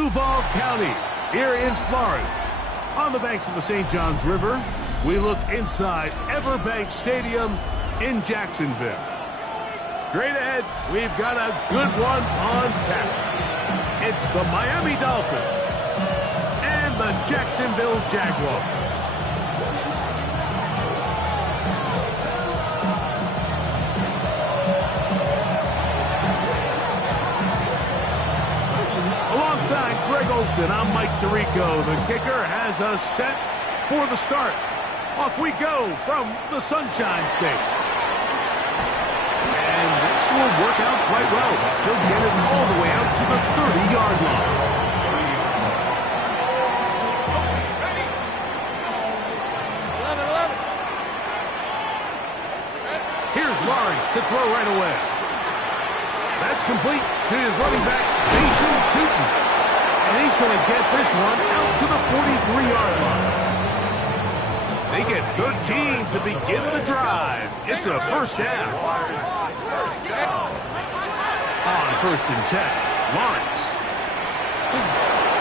Duval County, here in Florida. On the banks of the St. Johns River, we look inside Everbank Stadium in Jacksonville. Straight ahead, we've got a good one on tap. It's the Miami Dolphins and the Jacksonville Jaguars. Alongside Greg Olson, I'm Mike Tirico. The kicker has us set for the start. Off we go from the Sunshine State. And this will work out quite well. He'll get it all the way out to the 30-yard line. Here's Lawrence to throw right away. That's complete to his running back, Jason Tootin. And he's going to get this one out to the 43-yard line. They get 13 to begin the drive. It's a first down. On 1st and 10, Lawrence.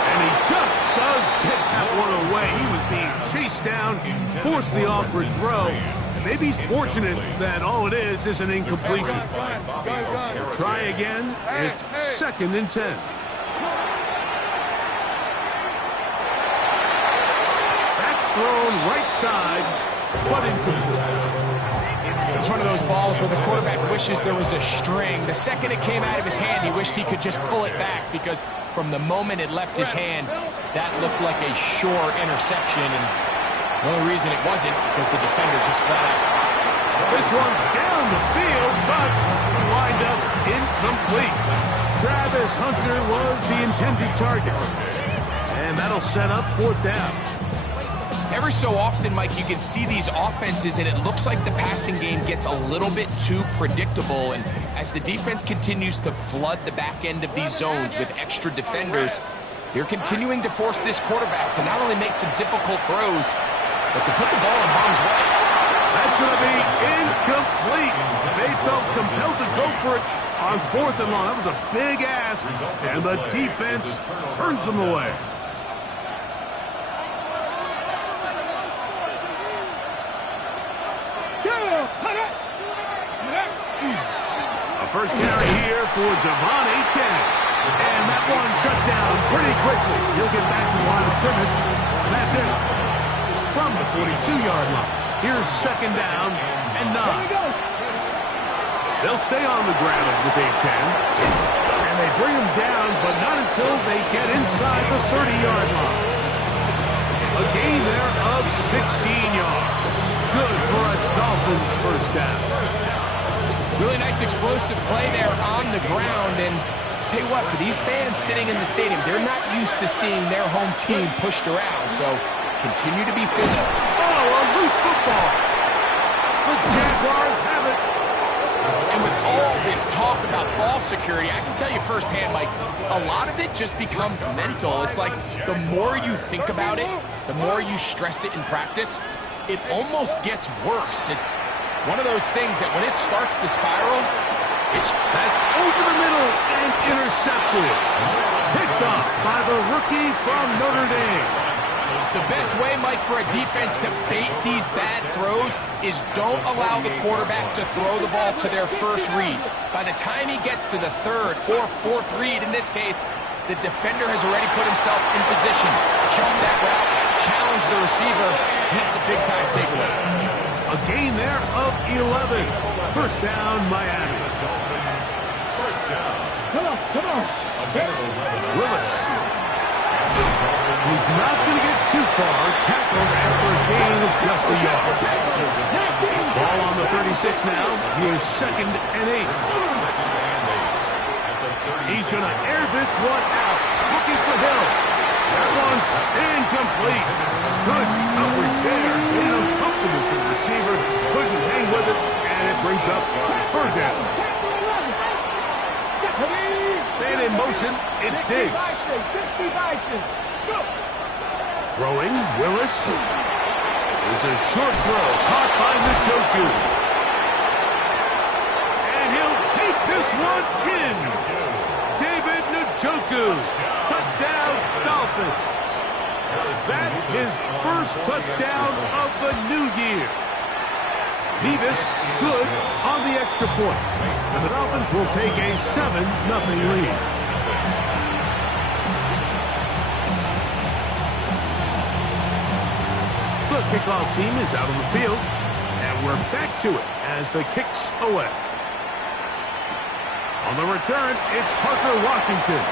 And he just does get that one away. He was being chased down, forced the awkward throw. Maybe he's fortunate that all it is an incompletion. Try again. It's 2nd and 10. That's thrown right side, but incomplete. It's one of those balls where the quarterback wishes there was a string. The second it came out of his hand, he wished he could just pull it back, because from the moment it left his hand, that looked like a sure interception. And the only reason it wasn't because the defender just flat out. This one down the field, but lined up incomplete. Travis Hunter was the intended target. And that'll set up 4th down. Every so often, Mike, you can see these offenses, and it looks like the passing game gets a little bit too predictable. And as the defense continues to flood the back end of these zones with extra defenders, they're continuing to force this quarterback to not only make some difficult throws, but to put the ball in harm's way. That's going to be incomplete. They felt compelled to go for it on 4th and long. That was a big ask, and the defense turns them away. A first carry here for Devon Achane. And that one shut down pretty quickly. He'll get back to the line of scrimmage, and that's it. From the 42-yard line, here's 2nd down and 9. They'll stay on the ground with Achane. And they bring him down, but not until they get inside the 30-yard line. A gain there of 16 yards. Good for a Dolphins first down. Really nice explosive play there on the ground. And tell you what, for these fans sitting in the stadium, they're not used to seeing their home team pushed around. So continue to be physical. Oh, a loose football. The Jaguars have it. And with all this talk about ball security, I can tell you firsthand, Mike, a lot of it just becomes mental. It's like the more you think about it, the more you stress it in practice, it almost gets worse. It's one of those things that when it starts to spiral, that's over the middle and intercepted. Picked up by the rookie from Notre Dame. The best way, Mike, for a defense to bait these bad throws is don't allow the quarterback to throw the ball to their first read. By the time he gets to the 3rd or 4th read, in this case, the defender has already put himself in position. Jump that route, challenge the receiver, and that's a big-time takeaway. A gain there of 11. First down, Miami. First down. Come on. Willis. He's not going to get too far. Tackled after a gain of just a yard. Ball on the 36 now. Here's 2nd and 8. He's going to air this one out. Looking for Hill. That one's incomplete. Good coverage there. Made him comfortable for the receiver. Couldn't hang with it, and it brings up 3rd down. And in motion, it's Diggs. Throwing, Willis. There's a short throw caught by Njoku. And he'll take this one in. David Njoku. Touchdown, Dolphins. That is first touchdown of the new year. Nevis good on the extra point. And the Dolphins will take a 7-0 lead. The kickoff team is out on the field. And we're back to it as the kick's away. On the return, it's Parker Washington.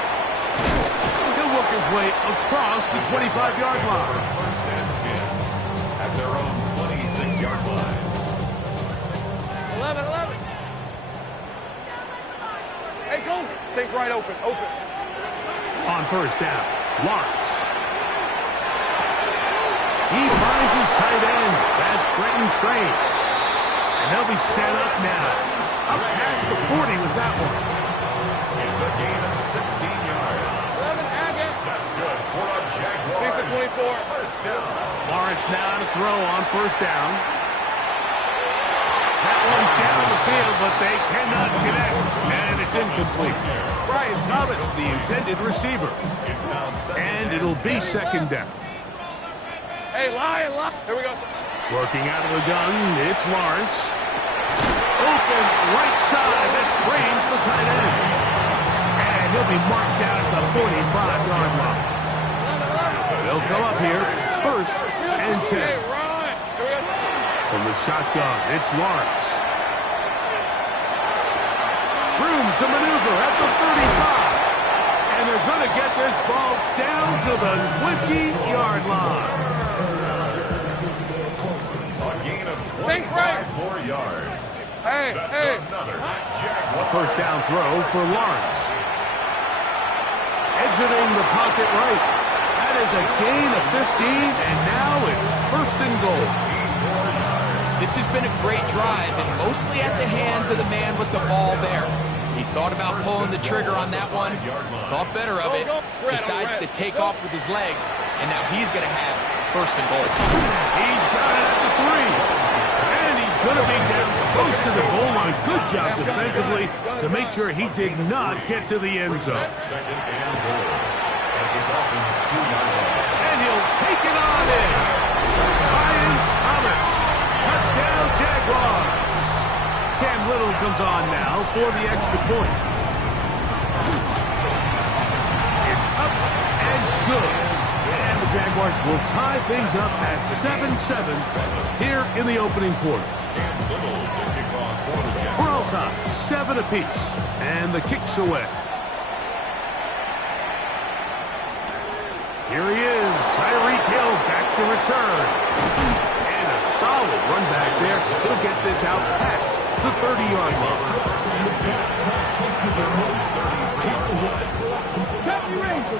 He'll work his way across the 25-yard line. First and 10 at their own 26-yard line. 11. Hey, go. Take right open. On first down, Lawrence. He finds his tight end. That's Brenton Strange. And they'll be set up now. Up past the 40 with that one. It's a gain of 16 yards. 11, Agate. That's good for a Jaguars. Piece of 24. First down. Lawrence now to throw on first down. That one down the field, but they cannot connect. And it's incomplete. Brian Thomas, the intended receiver. It's now second And it'll be second down. Hey, Lion. Here we go. Working out of the gun, it's Lawrence. Open right side. That's Strange, the tight end. And he'll be marked out at the 45-yard line. They'll go up here, first and 10. Hey, Ryan. Here we go. From the shotgun, it's Lawrence. Room to maneuver at the 35. And they're going to get this ball down to the 20-yard line. A gain of Think right. 4 yards. Hey. That's another Jaguars. First down throw for Lawrence. Exiting the pocket right. That is a gain of 15, and now it's first and goal. This has been a great drive, and mostly at the hands of the man with the ball there. He thought about pulling the trigger on that one, thought better of it, decides to take off with his legs, and now he's going to have first and goal. He's got it at the 3. And he's going to be down close to the goal line. Good job defensively to make sure he did not get to the end zone. Second and goal. And the Dolphins 2-yard line. And he'll take it on in. Brian Thomas. Touchdown, Jaguars. Cam Little comes on now for the extra point. It's up and good. And the Jaguars will tie things up at 7-7 here in the opening quarter. And Little to kick off for the Jaguars. We're all tied, 7 apiece. And the kick's away. Here he is, Tyreek Hill back to return. And a solid run back there. He'll get this out past the 30-yard line.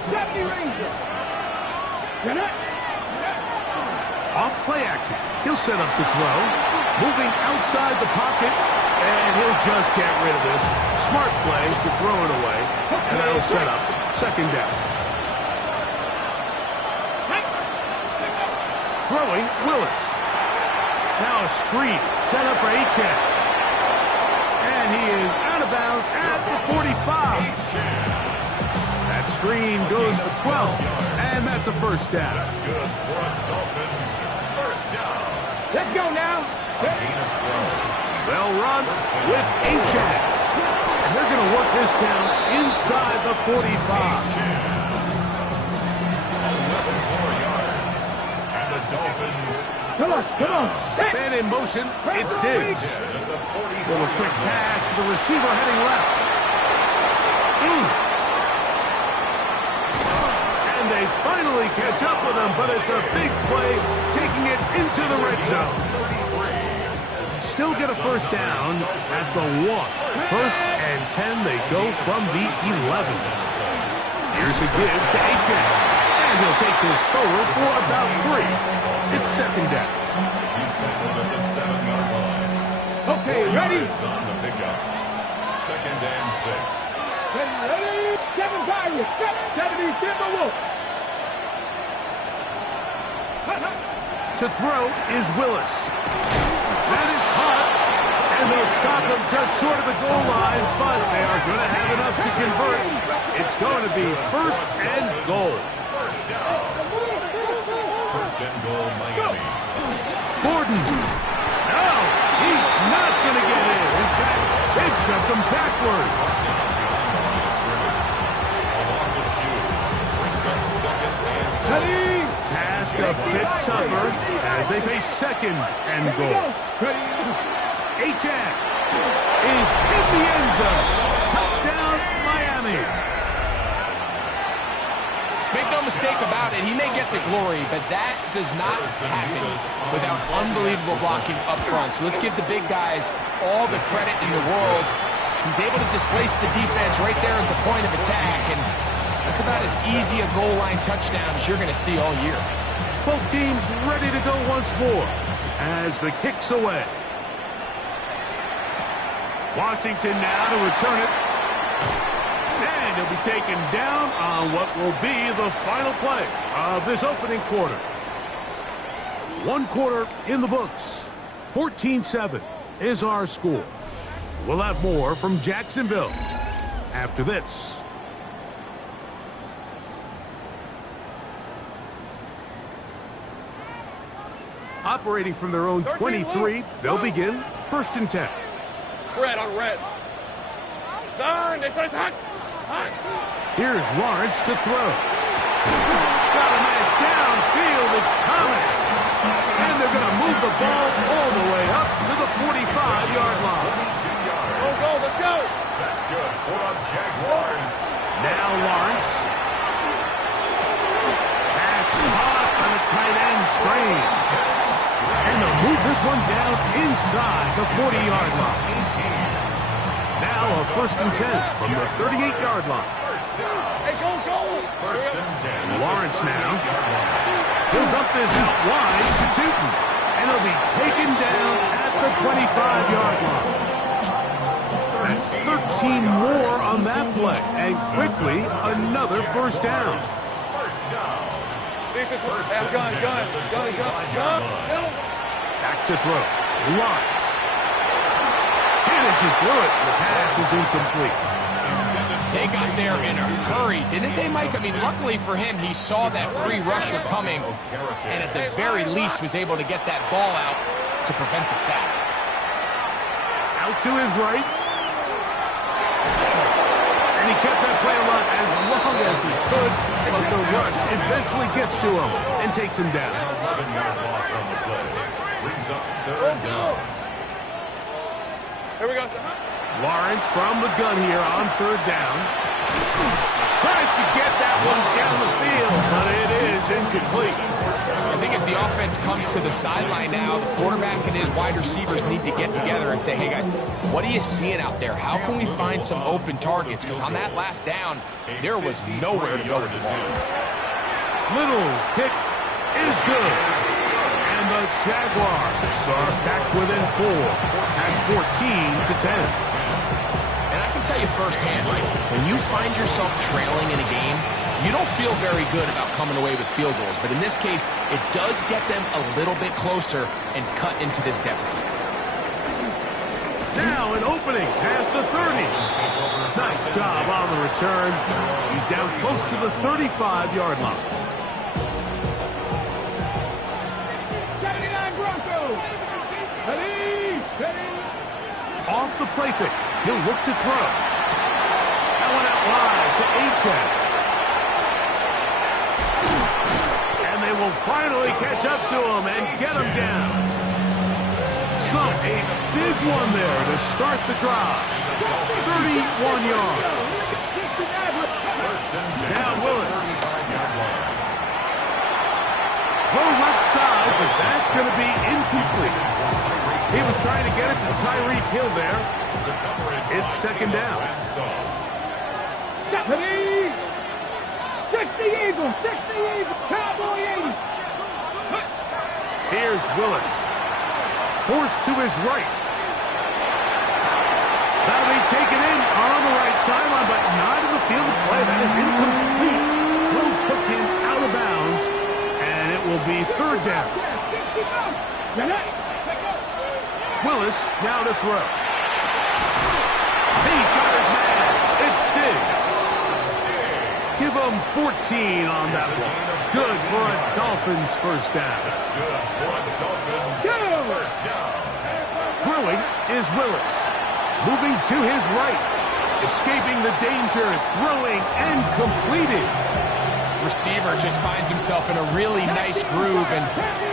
Deputy Ranger. Off play action. He'll set up to throw. Moving outside the pocket. And he'll just get rid of this. Smart play to throw it away. And that'll set up second down. Throwing, Willis. Now a screen set up for Achane. And he is out of bounds at the 45. That screen goes for 12. And that's a first down. That's good for a Dolphins first down. Let's go now. A gain of 12. They'll run with Achane. And they're going to work this down inside the 45. 11 more yards. And the Dolphins. Come on. Man in motion, it's Diggs. Little quick pass to the receiver heading left. And they finally catch up with him, but it's a big play, taking it into the red zone. Still get a first down at the 1. First and 10, they go from the 11. Here's a give to Achane. And he'll take this forward for about 3. It's second down. He's tackled at the 7-yard line. Okay, ready? It's on the pickup. Second and 6. Ready? 7 Tigers. 70 Timberwolves. To throw is Willis. That is caught. And they'll stop him just short of the goal line, but they are going to have enough to convert. It's going to be first and goal. First down. First and goal, Miami. Gordon. No, he's not going to get in. In fact, they've shoved him backwards. A loss of 2. Brings up second and goal. Ready? Task a bit tougher as they face second and goal. H.A. is in the end zone. Touchdown, Miami. Make no mistake about it, he may get the glory, but that does not happen without unbelievable blocking up front. So let's give the big guys all the credit in the world. He's able to displace the defense right there at the point of attack, and that's about as easy a goal line touchdown as you're going to see all year. Both teams ready to go once more as the kick's away. Washington now to return it. And he'll be taken down on what will be the final play of this opening quarter. One quarter in the books. 14-7 is our score. We'll have more from Jacksonville after this. Operating from their own 23, they'll begin first and 10. Red on red. Turn, it's hot. Here's Lawrence to throw. Got a man downfield, it's Thomas. And they're going to move the ball all the way up to the 45-yard line. 22 yards. Go, let's go. That's good for the Jaguars. Now Lawrence. Pass caught on a tight end screen. And they'll move this one down inside the 40-yard line. Now a first and 10 from the 38-yard line. Hey, go. First and 10. Lawrence now. He'll dump this out wide to Tootin. And he'll be taken down at the 25-yard line. That's 13 more on that play. And quickly, another first down. First down. Gun. Back to throw. Lawrence. And as he threw it, the pass is incomplete. They got there in a hurry, didn't they, Mike? I mean, luckily for him, he saw that free rusher coming, and at the very least was able to get that ball out to prevent the sack. Out to his right. And he kept that play alive as long as he could, but the rush eventually gets to him and takes him down. 11-yard loss on the play. Brings up third down. Here we go, sir. Lawrence from the gun here on third down. Tries to get that one down the field, but it is incomplete. I think as the offense comes to the sideline now, the quarterback and his wide receivers need to get together and say, hey, guys, what are you seeing out there? How can we find some open targets? Because on that last down, there was nowhere to go with the ball. Little's kick is good. And the Jaguars are back within 4 at 14-10. And I can tell you firsthand, when you find yourself trailing in a game, you don't feel very good about coming away with field goals. But in this case, it does get them a little bit closer and cut into this deficit. Now an opening past the 30. Nice job on the return. He's down close to the 35-yard line. 79 Broncos. Ready. Off the play fake. He'll look to throw. That one out wide to H.A. And they will finally catch up to him and get him down. So a big one there to start the drive. 31 yards. Now Willis. Throw left side, but that's going to be incomplete. He was trying to get it to Tyreek Hill there. It's second down. Ready. 60 Eagles. Cowboy 80. Here's Willis. Forced to his right. That'll be taken in on the right sideline, but not in the field of play. That is incomplete. Throw took him out of bounds, and it will be third down. Willis now to throw. He's got his man. It's Diggs. Give him 14 on that one. Good for a Dolphins first down. That's good for a Dolphins first down. Throwing is Willis. Moving to his right. Escaping the danger. Throwing and completed. Receiver just finds himself in a really nice groove, and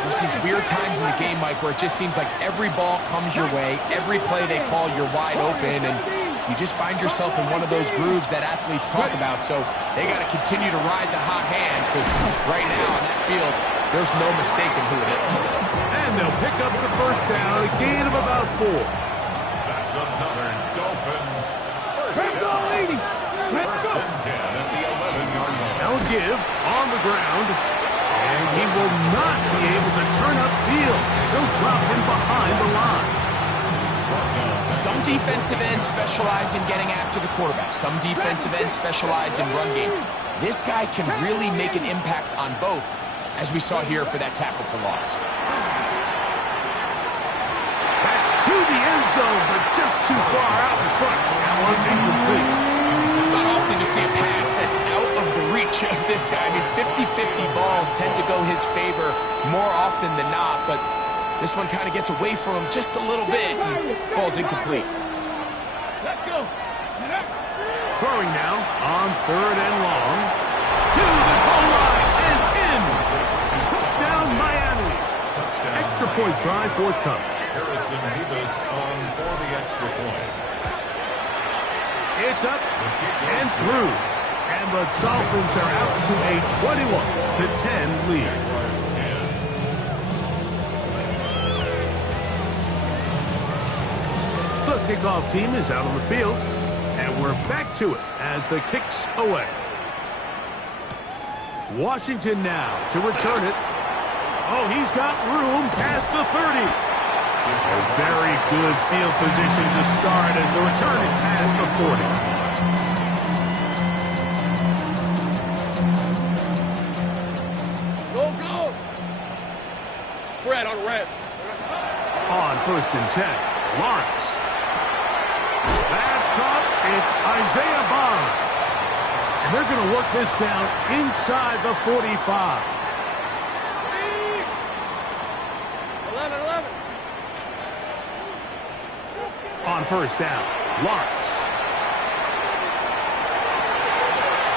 there's these weird times in the game, Mike, where it just seems like every ball comes your way, every play they call, you're wide open, and you just find yourself in one of those grooves that athletes talk about. So they got to continue to ride the hot hand, because right now on that field, there's no mistaking who it is. And they'll pick up the first down, a gain of about 4. That's another Dolphins first down. First and 10 at the 11-yard line. They'll give on the ground, and he will not be able to turn upfield. They'll drop him behind the line. Some defensive ends specialize in getting after the quarterback. Some defensive ends specialize in run game. This guy can really make an impact on both, as we saw here for that tackle for loss. That's to the end zone, but just too far out in front. That one's incomplete. It's not often to see a pass that's out of the reach of this guy. I mean, 50-50 balls tend to go his favor more often than not, but this one kind of gets away from him just a little bit and falls incomplete. Let's go. Throwing now on 3rd and long. To the goal line and in. Touchdown, Miami. Extra point try forthcoming. Harrison Davis on for the extra point. It's up and through. And the Dolphins are out to a 21-10 lead. The kickoff team is out on the field. And we're back to it as the kick's away. Washington now to return it. Oh, he's got room past the 30. A very good field position to start as the return is past the 40. Go, go. Fred on red. On 1st and 10, Lawrence. That's caught. It's Isaiah Bond. And they're going to work this down inside the 45. 11. On 1st down, Lawrence.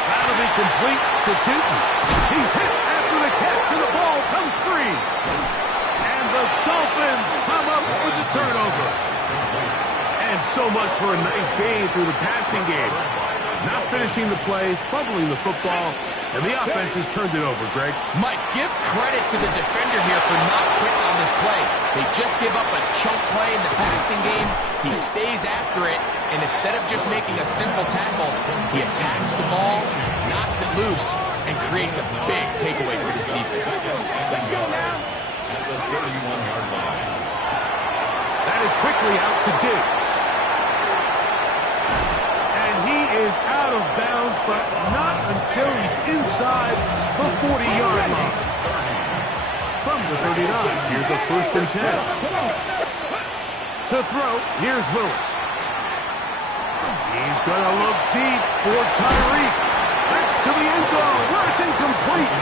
That'll be complete to Tootin. He's hit after the catch, and the ball comes free. And the Dolphins come up with the turnover. And so much for a nice gain through the passing game. Not finishing the play, fumbling the football, and the offense has turned it over, Greg. Mike, give credit to the defender here for not quitting on this play. They just give up a chunk play in the passing game. He stays after it, and instead of just making a simple tackle, he attacks the ball, knocks it loose, and creates a big takeaway for this defense. Let's go now. At the 31-yard line. That is quickly out to Diggs. And he is out of bounds, but not until he's inside the 40-yard line. From the 39, here's a 1st and 10. To throw, here's Willis. He's going to look deep for Tyreek. That's to the end zone, where it's incomplete.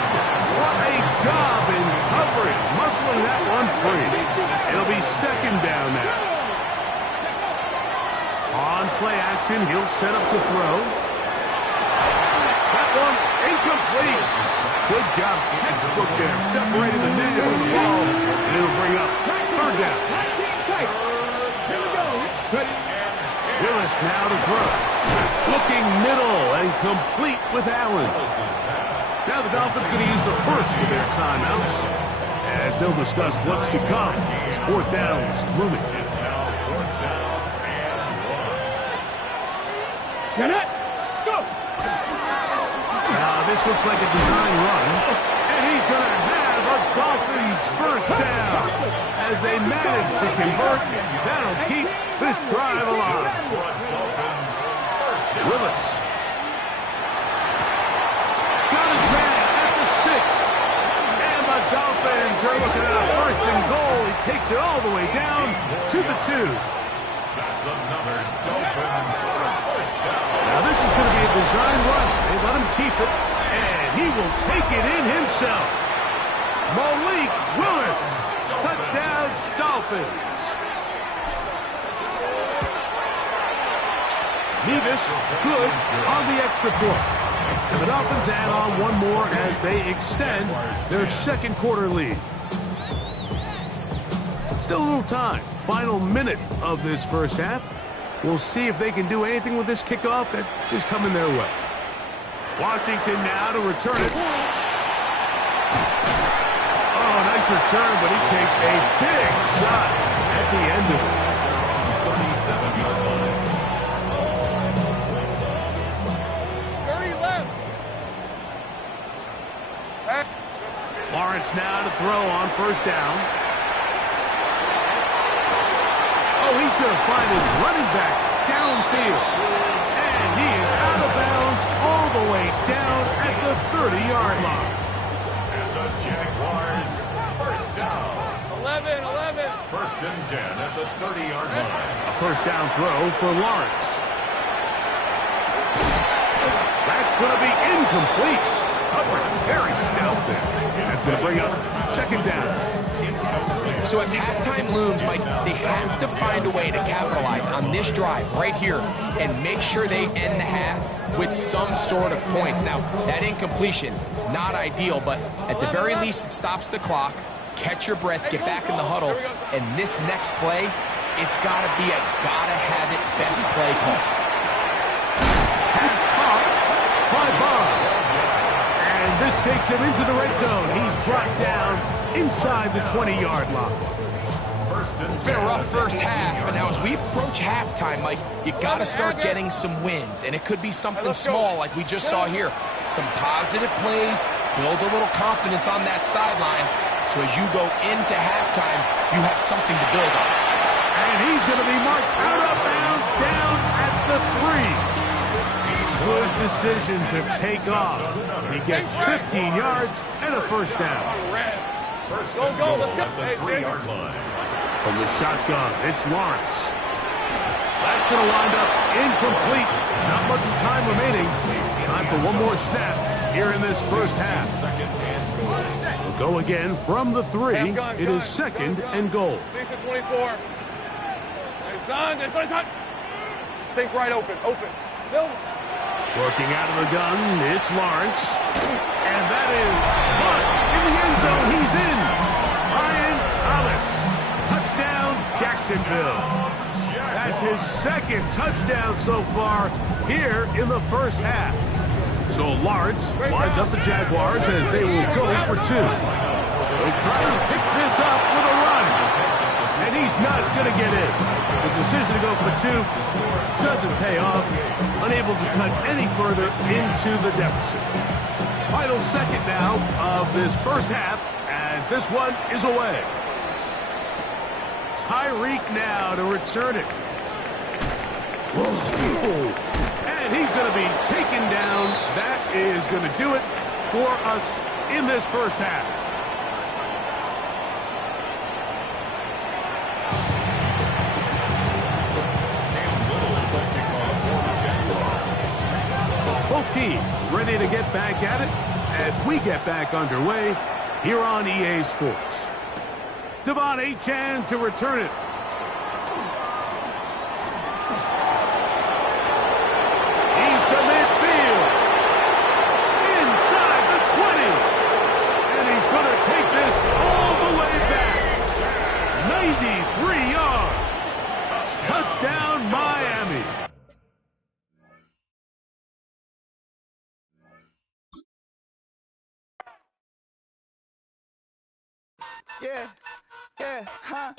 What a job in coverage, muscling that one free. It'll be 2nd down now. On play action, he'll set up to throw. That one incomplete. Good job, textbook there, separating the negative from the ball, and it'll bring up 3rd down. Willis now to throw. Looking middle and complete with Allen. Now the Dolphins going to use the first of their timeouts as they'll discuss what's to come. 4th down is looming. It's now 4th down and 1. Get it. Let's go. Now this looks like a design run. And he's going to have a Dolphins first down as they manage to convert. That'll keep this drive alive. Willis. Got his man at the 6. And the Dolphins are looking at a 1st and goal. He takes it all the way down to the 2s. That's another Dolphins first down. Now this is going to be a design run. They let him keep it, and he will take it in himself. Malik Willis, touchdown Dolphins. Nevis, good on the extra point. And the Dolphins add on one more as they extend their second quarter lead. Still a little time. Final minute of this first half. We'll see if they can do anything with this kickoff that is coming their way. Washington now to return it. Oh, nice return, but he takes a big shot at the end of it. 37-yard line. 30 left. Lawrence now to throw on first down. Oh, he's going to find his running back downfield. And he is out of bounds all the way down at the 30-yard line. And the Jaguars first down. 11. First and 10 at the 30-yard line. A first down throw for Lawrence. That's going to be incomplete. Coverage very stout there. That's going to bring up second down. So as halftime looms, Mike, they have to find a way to capitalize on this drive right here and make sure they end the half with some sort of points. Now, that incompletion, not ideal, but at the very least, it stops the clock. Catch your breath, get back in the huddle, and this next play, it's got to be a gotta-have-it best play call. Pass caught by Bob. And this takes him into the red zone. He's brought down inside the 20-yard line. It's been a rough first half, but now as we approach halftime, Mike, you got to start getting some wins, and it could be something small like we just saw here. Some positive plays, build a little confidence on that sideline, so as you go into halftime, you have something to build on. And he's going to be marked out of bounds down at the 3. Good decision to take off. He gets 15 yards and a first down. First Go, and go, goal let's go. at the 3-yard line. From the shotgun, it's Lawrence. That's going to wind up incomplete. Not much time remaining. Time for one more snap here in this first half. Second and goal. We'll go again from the 3. It is second and goal. Lisa 24. Hey, son. Think right open. Still. Working out of the gun, it's Lawrence. And that is caught in the end zone. He's in. Ryan Thomas. Touchdown, Jacksonville. That's his second touchdown so far here in the first half. So Lawrence lines up the Jaguars as they will go for 2. They'll try to pick this up with a run. And he's not going to get in. The decision to go for 2 doesn't pay off. Unable to cut any further into the deficit. Final second now of this first half as this one is away. Tyreek now to return it. Whoa. And he's going to be taken down. That is going to do it for us in this first half. Both teams ready to get back at it as we get back underway here on EA Sports. Devon Achane to return it. He's to midfield. Inside the 20. And he's going to take this all the way back. 93 yards. Touchdown, Miami. Yeah, huh?